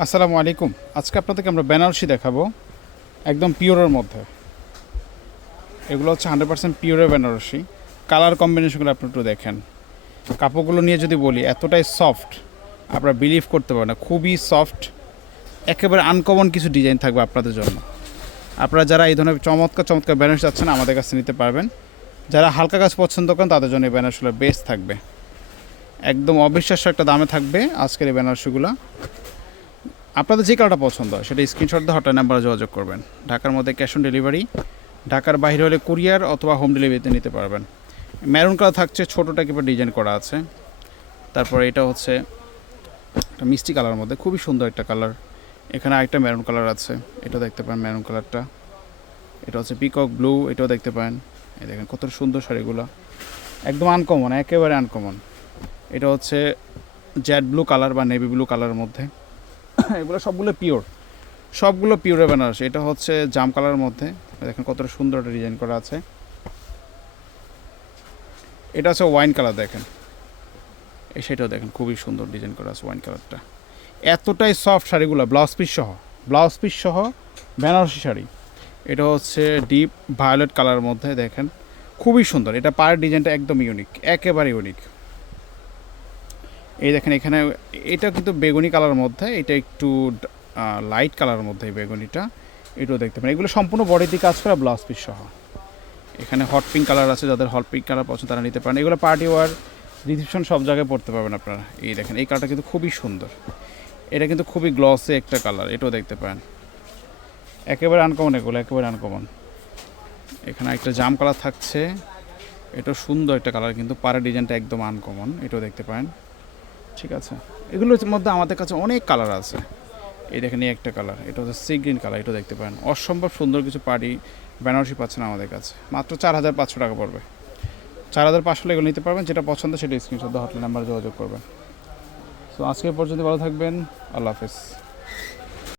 আসসালামু আলাইকুম। আজকে আপনাদেরকে আমরা বেনারসি দেখাবো একদম পিওরের মধ্যে। এগুলো হচ্ছে হান্ড্রেড পার্সেন্ট পিওরের বেনারসি। কালার কম্বিনেশনগুলো আপনি একটু দেখেন। কাপড়গুলো নিয়ে যদি বলি, এতটাই সফট, আপনারা বিলিভ করতে পারেন না। খুবই সফট, একেবারে আনকমন কিছু ডিজাইন থাকবে আপনাদের জন্য। আপনারা যারা এই ধরনের চমৎকার চমৎকার বেনারসি যাচ্ছেন আমাদের কাছে নিতে পারবেন। যারা হালকা কাজ পছন্দ করেন, তাদের জন্য এই বেনারসিগুলো বেস্ট থাকবে। একদম অবিশ্বাস্য একটা দামে থাকবে আজকের এই বেনারসিগুলো। আপনাদের যে কালারটা পছন্দ হয়, সেটা স্ক্রিনশট দিয়ে হটলাইন নাম্বারে যোগাযোগ করবেন। ঢাকার মধ্যে ক্যাশ অন ডেলিভারি ঢাকার বাইরে হলে কুরিয়ার অথবা হোম ডেলিভারিতে নিতে পারবেন। ম্যারুন কালার থাকছে, ছোটোটা কিংবা ডিজাইন করা আছে। তারপরে এটা হচ্ছে একটা মিষ্টি কালার মধ্যে, খুবই সুন্দর একটা কালার এখানে আরেকটা ম্যারুন কালার আছে, এটাও দেখতে পান ম্যারুন কালারটা এটা হচ্ছে পিকক ব্লু এটাও দেখতে পান এই দেখেন কত সুন্দর শাড়িগুলো। একদম আনকমন একেবারে আনকমন এটা হচ্ছে জ্যাড ব্লু কালার বা নেভি ব্লু কালারের মধ্যে। এগুলো সবগুলো পিওর সবগুলো পিওরে বেনারসি এটা হচ্ছে জাম কালারের মধ্যে। দেখেন কতটা সুন্দর একটা ডিজাইন করা আছে। এটা হচ্ছে ওয়াইন কালার দেখেন। সেটাও দেখেন, খুবই সুন্দর ডিজাইন করা আছে ওয়াইন কালারটা এতটাই সফট শাড়িগুলো ব্লাউজ পিস সহ। ব্লাউজ পিস সহ বেনারসি শাড়ি। এটা হচ্ছে ডিপ ভায়োলেট কালারের মধ্যে, দেখেন। খুবই সুন্দর। এটা পায়ের ডিজাইনটা একদম ইউনিক একেবারে ইউনিক এই দেখেন এখানে, এটা কিন্তু বেগুনি কালারের মধ্যে, এটা একটু লাইট কালারের মধ্যে এই বেগুনিটা। এটাও দেখতে পারেন। এগুলো সম্পূর্ণ বডিতে কাজ করা ব্লাউজ পিস সহ। এখানে হট পিঙ্ক কালার আছে, যাদের হট পিঙ্ক কালার পছন্দ তারা নিতে পারেন। এগুলো পার্টি ওয়ার রিসেপশন সব জায়গায় পড়তে পারবেন আপনারা। এই দেখেন, এই কালারটা কিন্তু খুবই সুন্দর। এটা কিন্তু খুবই গ্লসে একটা কালার এটাও দেখতে পারেন। একেবারে আনকমন এগুলো, একেবারে আনকমন এখানে একটা জাম কালার থাকছে। এটা সুন্দর একটা কালার কিন্তু পাড়ের ডিজাইনটা একদম আনকমন এটাও দেখতে পারেন। ঠিক আছে। এগুলোর মধ্যে আমাদের কাছে অনেক কালার আছে। এই দেখেন, এই একটা কালার এটা হচ্ছে সি গ্রিন কালার এটা দেখতে পারেন। অসম্ভব সুন্দর কিছু পাড়ি, বেনারসি পাচ্ছেন আমাদের কাছে। মাত্র চার হাজার পাঁচশো টাকা পড়বে। চার হাজার পাঁচশো এগুলো নিতে পারবেন, যেটা পছন্দ সেটা স্ক্রিনশট হটলাইন নাম্বারে যোগাযোগ করবেন। সো আজকে পর্যন্ত ভালো থাকবেন। আল্লাহ হাফেজ।